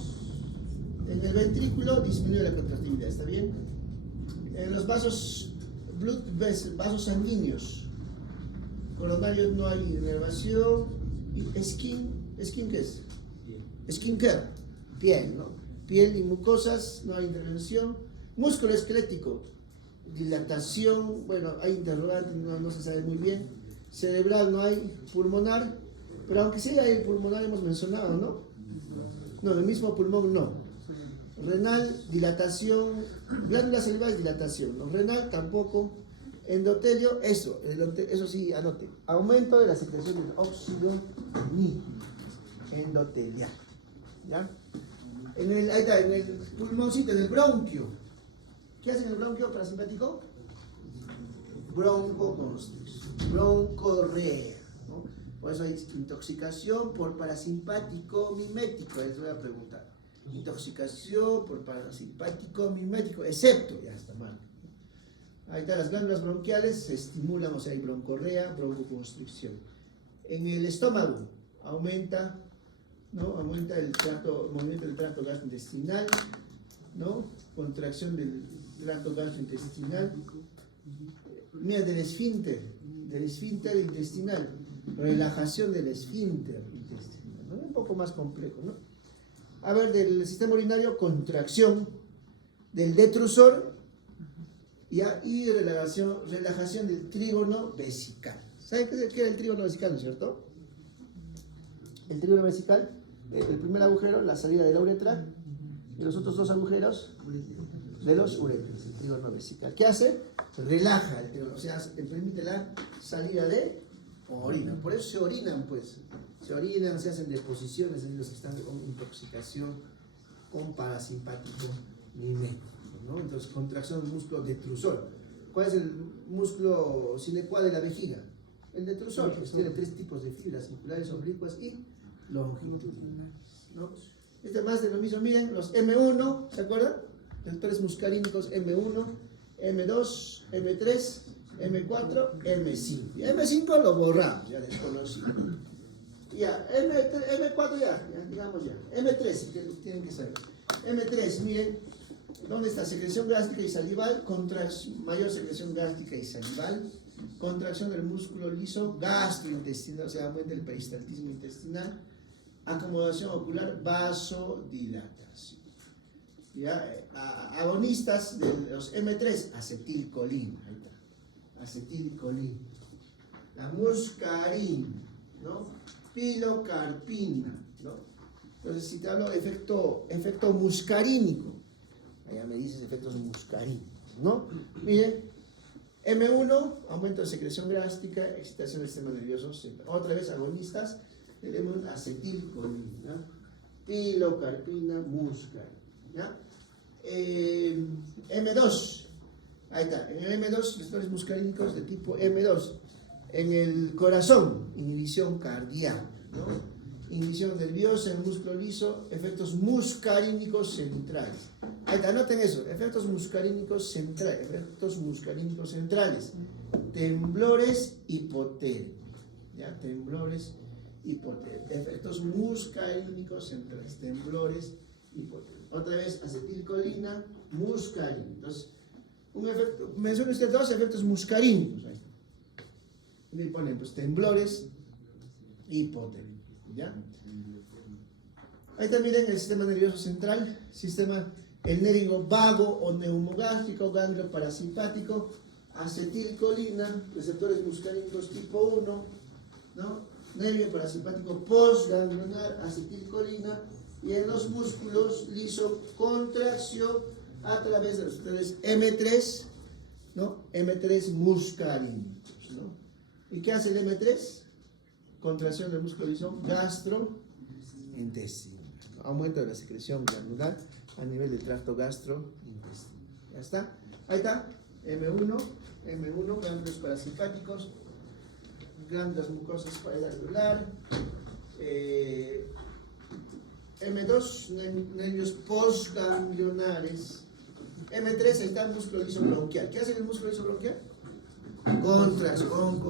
En el ventrículo disminuye la contractividad, ¿está bien? En los vasos sanguíneos coronarios no hay inervación. ¿Y skin qué es? Skin care, piel, ¿no? Piel y mucosas, no hay intervención. Músculo esquelético, dilatación, bueno, hay interrogantes, no se sabe muy bien. Cerebral no hay, pulmonar, pero aunque sí hay pulmonar hemos mencionado, ¿no? No, el mismo pulmón no. Renal, dilatación, glándulas salivales, dilatación, ¿no? Renal tampoco. Endotelio, eso sí, anote. Aumento de la secreción del óxido nítrico endotelial, ¿ya? Ahí está, en el pulmoncito, en el bronquio. ¿Qué hace en el bronquio parasimpático? Broncoconstricción, broncorrea, ¿no? Por eso hay intoxicación por parasimpático mimético. Les voy a preguntar. Intoxicación por parasimpático mimético, excepto, ya está mal. Ahí están las glándulas bronquiales, se estimulan, o sea, hay broncorrea, broncoconstricción. En el estómago aumenta, ¿no? Aumenta el movimiento del tracto gastrointestinal, ¿no? Contracción del tracto gastrointestinal. Mira, del esfínter intestinal, relajación del esfínter intestinal, ¿no? Un poco más complejo, ¿no? A ver, del sistema urinario, contracción del detrusor y relajación del trígono vesical. ¿Saben qué era el trígono vesical, no es cierto? El trígono vesical, el primer agujero, la salida de la uretra, y los otros dos agujeros de los uretros, el trígono vesical. ¿Qué hace? Relaja el trígono, o sea, permite la salida de orina. Por eso se orinan, pues. Se orinan, se hacen deposiciones en los que están con intoxicación con parasimpático mimético, ¿no? Entonces, contracción del músculo detrusor. ¿Cuál es el músculo sine qua de la vejiga? El detrusor, pues tiene tres tipos de fibras, circulares, oblicuas y longitudinales, ¿no? Más de lo mismo, miren, los M1, ¿se acuerdan? Receptores muscarínicos M1, M2, M3, M4, M5. Y M5 lo borramos, ya desconocido. Ya, M4 ya, digamos ya. M3, tienen que saber. M3, miren, ¿dónde está? Secreción gástrica y salival, mayor secreción gástrica y salival, contracción del músculo liso, gastrointestinal, o sea, aumenta el peristaltismo intestinal, acomodación ocular, vasodilatación. ¿Ya? Agonistas de los M3, acetilcolina, ahí está, acetilcolina, la muscarina, ¿no? Pilocarpina, ¿no? Entonces, si te hablo de efecto muscarínico, allá me dices efectos muscarínicos, ¿no? Miren, M1, aumento de secreción gástrica, excitación del sistema nervioso, otra vez agonistas, tenemos acetilcolina, pilocarpina, muscarina, ¿ya? M2, ahí está, en el M2, receptores muscarínicos de tipo M2, en el corazón, inhibición cardíaca, ¿no? Inhibición nerviosa en el músculo liso, efectos muscarínicos centrales. Ahí está, anoten eso, efectos muscarínicos centrales, temblores hipotérmicos, ¿ya? Temblores hipotérmicos, efectos muscarínicos centrales, temblores hipotérmicos. Otra vez, acetilcolina, muscarina. Entonces, menciona usted dos efectos muscarínicos. Ahí. Y ponen pues temblores hipotérmicos. ¿Ya? Ahí está, miren el sistema nervioso central, el nervio vago o neumogástrico, ganglio parasimpático, acetilcolina, receptores muscarínicos tipo 1, ¿no? Nervio parasimpático postganglionar, acetilcolina, y en los músculos liso, contracción a través de los receptores M3, ¿no? M3 muscarínicos, ¿no? ¿Y qué hace el M3? Contracción del músculo liso gastrointestinal, aumento de la secreción glandular a nivel del tracto gastrointestinal. Ya está, ahí está, M1, glándulos parasimpáticos, glándulas mucosas paredolar, M2, nervios postganglionares, M3, ahí está el músculo liso bronquial. ¿Qué hace el músculo liso bronquial? Contracción,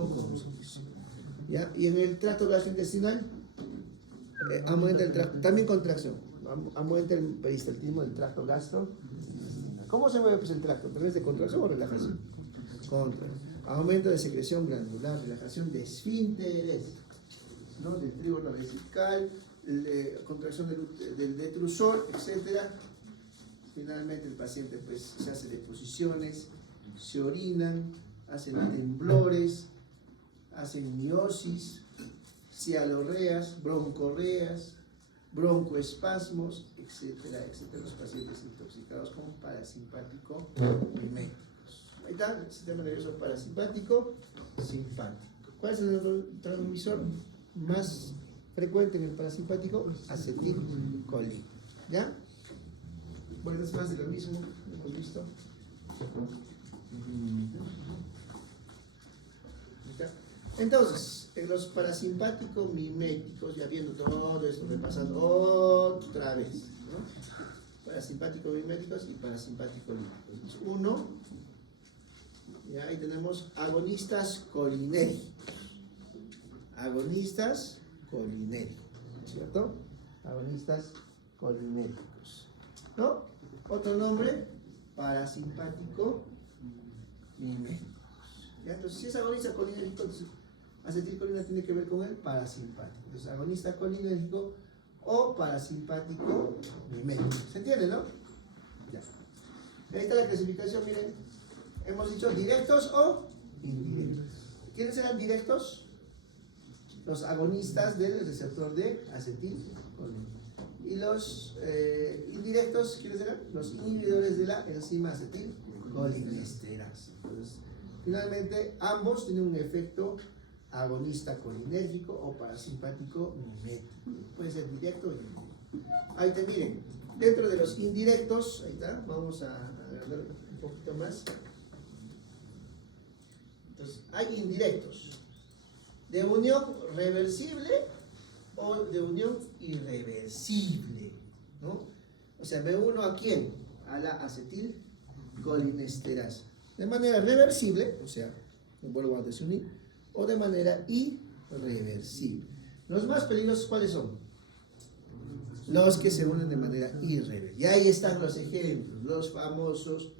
¿ya? Y en el tracto gastrointestinal aumenta el tracto, también contracción, aumenta el peristaltismo del tracto gastrointestinal. ¿Cómo se mueve pues, el tracto? ¿A través de contracción o relajación? Aumento de secreción glandular, relajación de esfínteres, ¿no? Del trígono vesical, contracción del detrusor, etc. Finalmente el paciente pues, se hace deposiciones, se orinan, hacen temblores, hacen miosis, cialorreas, broncorreas, broncoespasmos, etcétera, etcétera, los pacientes intoxicados con parasimpático miméticos. Ahí está el sistema nervioso parasimpático, simpático. ¿Cuál es el neurotransmisor más frecuente en el parasimpático? Acetilcolina. ¿Ya? Bueno, es más de lo mismo, hemos visto. Entonces, en los parasimpáticos miméticos, ya viendo todo esto, repasando otra vez, ¿no? Parasimpáticos miméticos y parasimpáticos miméticos. Uno, ya ahí tenemos agonistas colinérgicos. Agonistas colinérgicos, ¿cierto? Agonistas colinérgicos, ¿no? Otro nombre, parasimpático mimético. ¿Ya? Entonces, si es agonista colinérgico, entonces acetilcolina tiene que ver con el parasimpático. Entonces, agonista colinérgico o parasimpático mimético. ¿Se entiende, no? Ya. Ahí está la clasificación, miren. Hemos dicho directos o indirectos. ¿Quiénes eran directos? Los agonistas del receptor de acetilcolina. Y los indirectos, ¿quiénes eran? Los inhibidores de la enzima acetilcolinesterasa. Entonces, finalmente, ambos tienen un efecto agonista colinérgico o parasimpático mimético. Puede ser directo o indirecto. Ahí te miren, dentro de los indirectos, ahí está, vamos a agrandar un poquito más. Entonces, hay indirectos de unión reversible o de unión irreversible, ¿no? O sea, me uno a quién? A la acetilcolinesterasa. de manera reversible, o sea, vuelvo a desunir, o de manera irreversible. Los más peligrosos, ¿cuáles son? Los que se unen de manera irreversible. Y ahí están los ejemplos, los famosos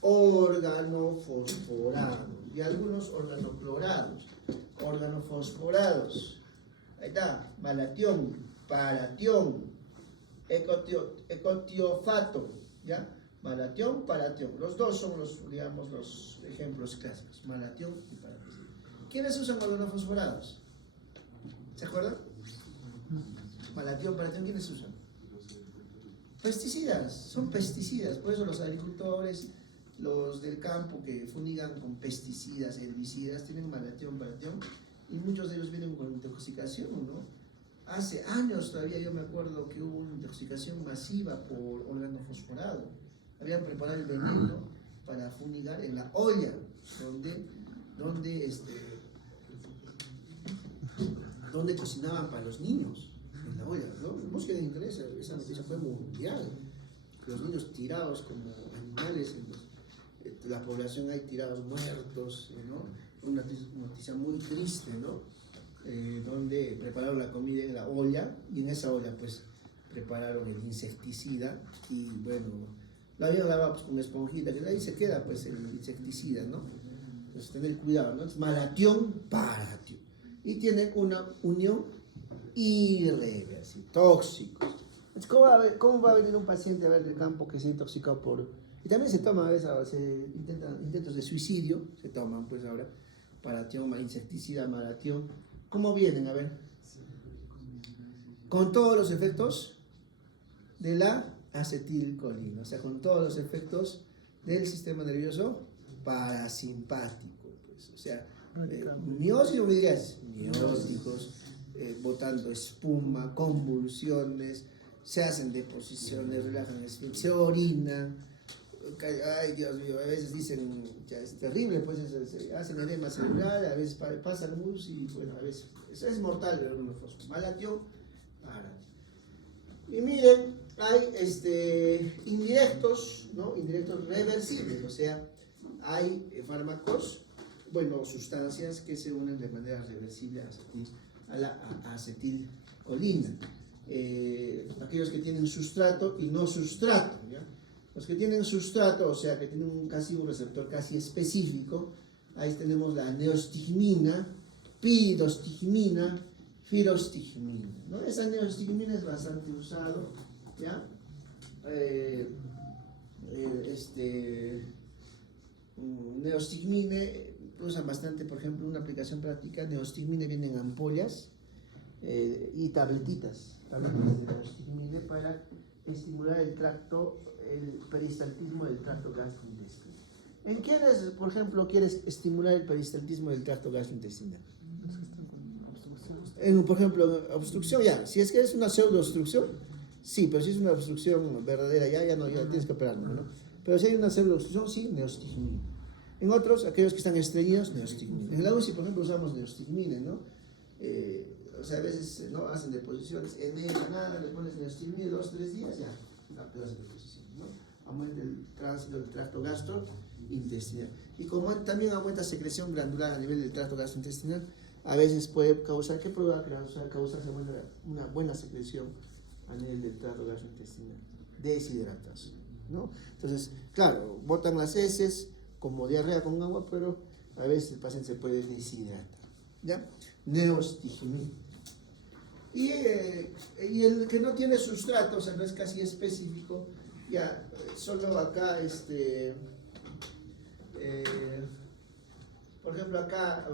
organofosforados y algunos organoclorados, organofosforados. Ahí está, malatión, paratión, ecotiofato, ¿ya? Malatión, paratión. Los dos son los, digamos, los ejemplos clásicos, malatión y paratión. ¿Quiénes usan organofosforados? ¿Se acuerdan? Malatión, paratión, ¿quiénes usan? Pesticidas, son pesticidas. Por eso los agricultores, los del campo que fumigan con pesticidas, herbicidas, tienen malatión, paratión, y muchos de ellos vienen con intoxicación, ¿no? Hace años todavía yo me acuerdo que hubo una intoxicación masiva por organofosforado. Habían preparado el veneno para fumigar en la olla donde cocinaban para los niños, en la olla, ¿no? No sé qué interesa, esa noticia fue mundial. Los niños tirados como animales, la población ahí tirados muertos, ¿no? Una noticia muy triste, ¿no? Donde prepararon la comida en la olla y en esa olla pues prepararon el insecticida y bueno, la habían lavado pues, con esponjita, que ahí se queda pues el insecticida, ¿no? Entonces tener cuidado, ¿no? Es malatión, paratión. Y tienen una unión irreversible, tóxicos. ¿Cómo va a venir un paciente a ver del campo que se ha intoxicado por... Y también se toma a veces, intentos de suicidio, se toman pues ahora, paratión, insecticida, malatión. ¿Cómo vienen? A ver. Con todos los efectos de la acetilcolina, o sea, con todos los efectos del sistema nervioso parasimpático, pues, o sea, miósitos, mióticos, botando espuma, convulsiones, se hacen deposiciones, relajan el esfínter, se orinan, ay Dios mío, a veces dicen, ya es terrible, pues se hacen edema cerebral, a veces pasa luz y bueno, a veces es mortal el malatión, paratión. Y miren, hay indirectos, ¿no? Indirectos reversibles, o sea, hay fármacos, bueno, sustancias que se unen de manera reversible a la acetilcolina. Aquellos que tienen sustrato y no sustrato, ¿ya? Los que tienen sustrato, o sea, que tienen un receptor casi específico, ahí tenemos la neostigmina, piridostigmina, firostigmina, ¿no? Esa neostigmina es bastante usado, ¿ya? Neostigmine usan bastante, por ejemplo, una aplicación práctica, neostigmine viene en ampollas y tabletitas de neostigmine para estimular el peristaltismo del tracto gastrointestinal. ¿En quiénes, por ejemplo, quieres estimular el peristaltismo del tracto gastrointestinal? Por ejemplo, obstrucción, ya. Si es que es una pseudoobstrucción, sí, pero si es una obstrucción verdadera, ya tienes que operarlo, ¿no? Pero si hay una pseudoobstrucción, sí, neostigmina. En otros, aquellos que están estreñidos, neostigmina. En la UCI, por ejemplo, usamos neostigmina, ¿no? O sea, a veces no hacen deposiciones en ella, nada, le pones neostigmina 2 o 3 días, ya, una pedazo de deposición, ¿no? Aumenta el tránsito del tracto gastrointestinal. Y como también aumenta secreción glandular a nivel del tracto gastrointestinal, a veces puede causar, ¿qué puede causar una buena secreción a nivel del tracto gastrointestinal? Deshidratación, ¿no? Entonces, claro, botan las heces como diarrea con agua, pero a veces el paciente se puede deshidratar, ¿ya? Neostigmina. Y el que no tiene sustrato, o sea, no es casi específico, ya, solo acá, por ejemplo, acá,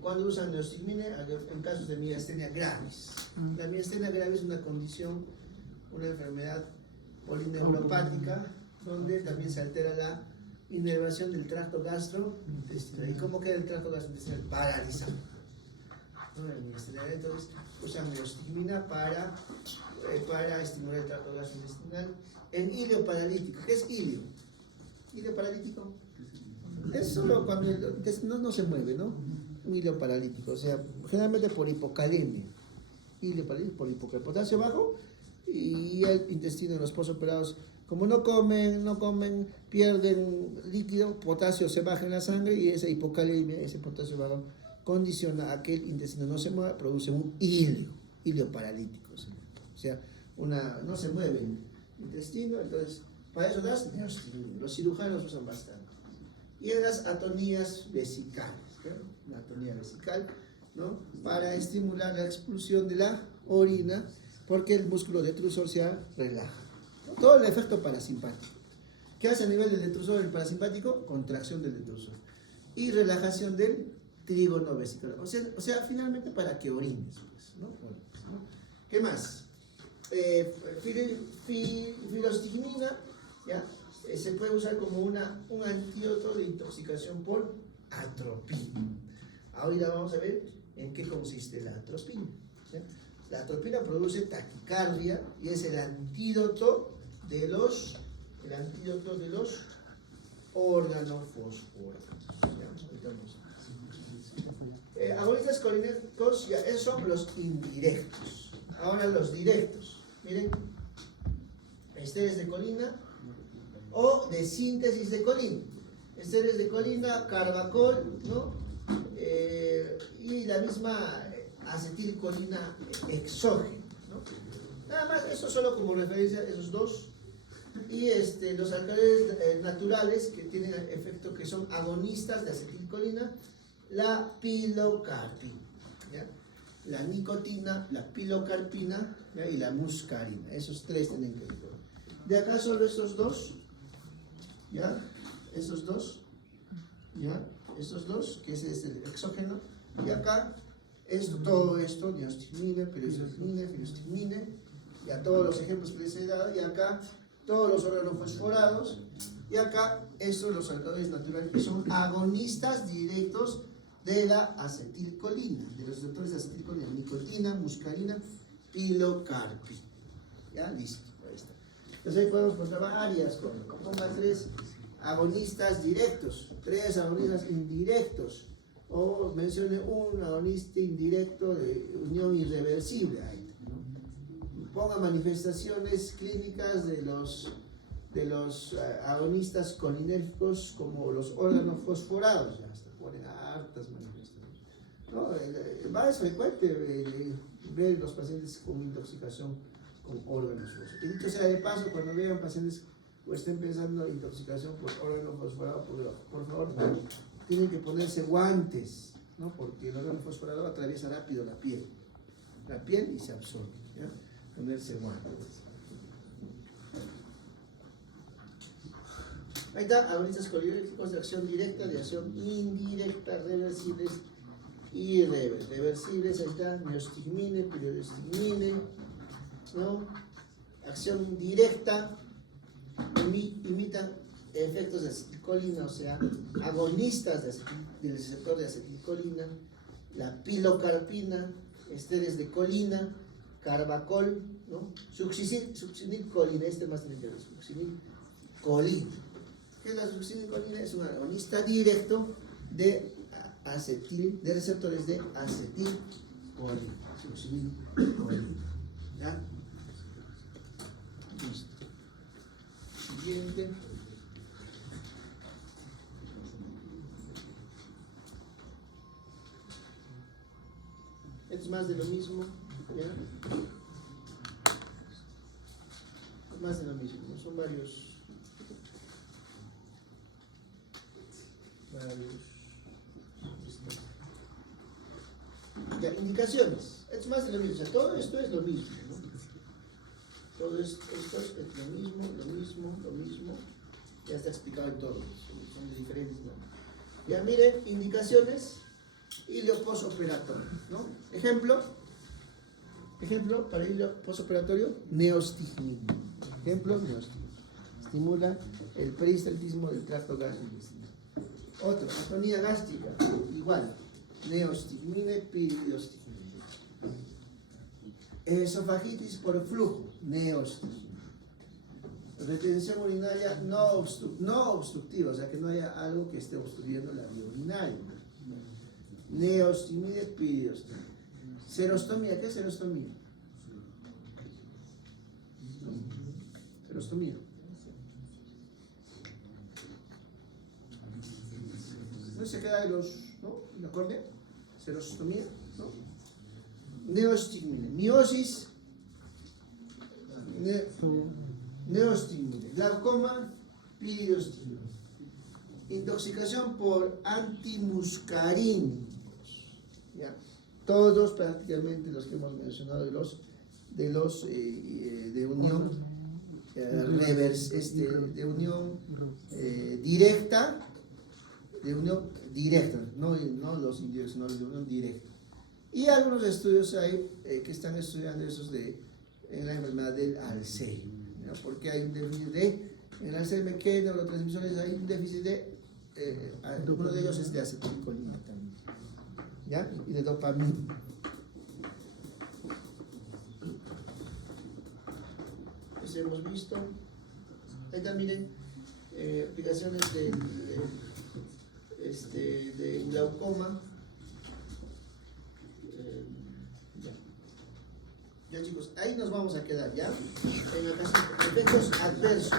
cuando usan neostigmina, en casos de miastenia gravis. La miastenia gravis es una condición, una enfermedad polineuropática, donde también se altera la inervación del tracto gastrointestinal. ¿Y cómo queda el tracto gastrointestinal? Paralizado. Entonces usan neostigmina para estimular el tracto gastrointestinal. En hilo paralítico, ¿qué es hilo? Hilo paralítico es solo cuando el intestino no se mueve, ¿no? Un hilo paralítico, o sea, generalmente por hipocalemia. Hilo paralítico por hipocalemia, potasio bajo, y el intestino en los postoperados Como no comen, pierden líquido, potasio se baja en la sangre y esa hipocalemia, ese potasio bajo, condiciona a que el intestino no se mueva, produce un hilio paralítico. O sea, no se mueve el intestino, entonces para eso das neostigmina. Los cirujanos usan bastante. Y en las atonías vesicales, ¿no? La atonía vesical, ¿no? Para estimular la expulsión de la orina, porque el músculo detrusor se relaja. ¿No? Todo el efecto parasimpático. ¿Qué hace a nivel del detrusor el parasimpático? Contracción del detrusor. Y relajación del trígono vesical. O sea, finalmente para que orines. Pues, ¿no? ¿Qué más? Filostigmina, ¿ya? Se puede usar como un antídoto de intoxicación por atropina. Ahora vamos a ver en qué consiste la atropina. ¿Ya? La atropina produce taquicardia y es el antídoto de los órganos fosforados. Agonistas colinérgicos, ya, esos son los indirectos. Ahora los directos. Miren, esteres de colina o de síntesis de colina. Esteres de colina, carbacol, ¿no? Y la misma acetilcolina exógena, ¿no? Nada más, eso solo como referencia, esos dos. Y los alcaloides naturales que tienen efecto, que son agonistas de acetilcolina, la pilocarpina, ¿ya? La nicotina, la pilocarpina, ¿ya? Y la muscarina. Esos tres tienen que ver. De acá solo estos dos, ¿ya? Estos dos, ¿ya? Estos dos, que ese es el exógeno. Y acá, todo esto, neostigmina, periostigmina, filostigmina, ya todos los ejemplos que les he dado, y acá todos los órganos fosforados, y acá estos los alcaloides naturales que son agonistas directos de la acetilcolina, de los receptores de acetilcolina, nicotina, muscarina, pilocarpina. Ya, listo, ahí está. Entonces ahí podemos encontrar varias cosas. Ponga 3 agonistas directos, 3 agonistas indirectos, o mencione un agonista indirecto de unión irreversible ahí, ¿no? Ponga manifestaciones clínicas de los agonistas colinérgicos como los órganos fosforados, ya hasta ponen hartas manifestaciones, ¿no? Es frecuente ver los pacientes con intoxicación con órganos fosforados. Y dicho sea de paso, cuando vean pacientes o estén pensando en intoxicación por órgano fosforado, por favor, tienen que ponerse guantes, ¿no? Porque el órgano fosforado atraviesa rápido la piel y se absorbe, ¿ya? Ponerse guantes. Ahí está, agonistas colinérgicos de acción directa, de acción indirecta, reversibles y irreversibles. Ahí está, neostigmine, periodistigmine, ¿no? Acción directa, imitan efectos de acetilcolina, o sea, agonistas del receptor de acetilcolina, la pilocarpina, esteres de colina, carbacol, ¿no? Succinilcolina, más tiene que ver, succinilcolina. ¿Qué es la succinilcolina? Es un agonista directo de receptores de acetilcolina. Succinilcolina. ¿Ya? Listo. Siguiente. Es más de lo mismo, ¿ya? Es más de lo mismo, ¿no? Son varios. Ya, indicaciones. Es más de lo mismo, o sea, todo esto es lo mismo, ¿no? Todo esto es lo mismo. Ya está explicado en todos, son diferentes, ¿no? Ya miren, indicaciones y lo posoperatorio, ¿no? Ejemplo, para el posoperatorio, neostigmina. Ejemplo, neostigmina. Estimula el peristaltismo del tracto gastrointestinal. Otro, atonía gástrica, igual, neostigmina, piridostigmina. Esofagitis por flujo, neostigmina. Retención urinaria no obstructiva, o sea que no haya algo que esté obstruyendo la vía urinaria. Neostigmina, piridostigmina. Serostomía, ¿qué es serostomía? Serostomía. después se queda de los, ¿no? La córnea, xerostomía, ¿no? Neostigmine, miosis, neostigmine, glaucoma, piriostigmine. Intoxicación por antimuscarínicos, ¿ya? Todos prácticamente los que hemos mencionado de unión de unión directa, no los individuos, sino de unión directa. Y algunos estudios hay que están estudiando esos en la enfermedad del Alzheimer, ¿no? Porque hay un déficit en el Alzheimer, ¿qué neurotransmisores hay? Un déficit uno de ellos es de acetilcolina también, ¿ya? Y de dopamina. Eso hemos visto. Ahí también aplicaciones de glaucoma. Ya chicos, ahí nos vamos a quedar, ¿ya? En la casa, efectos adversos.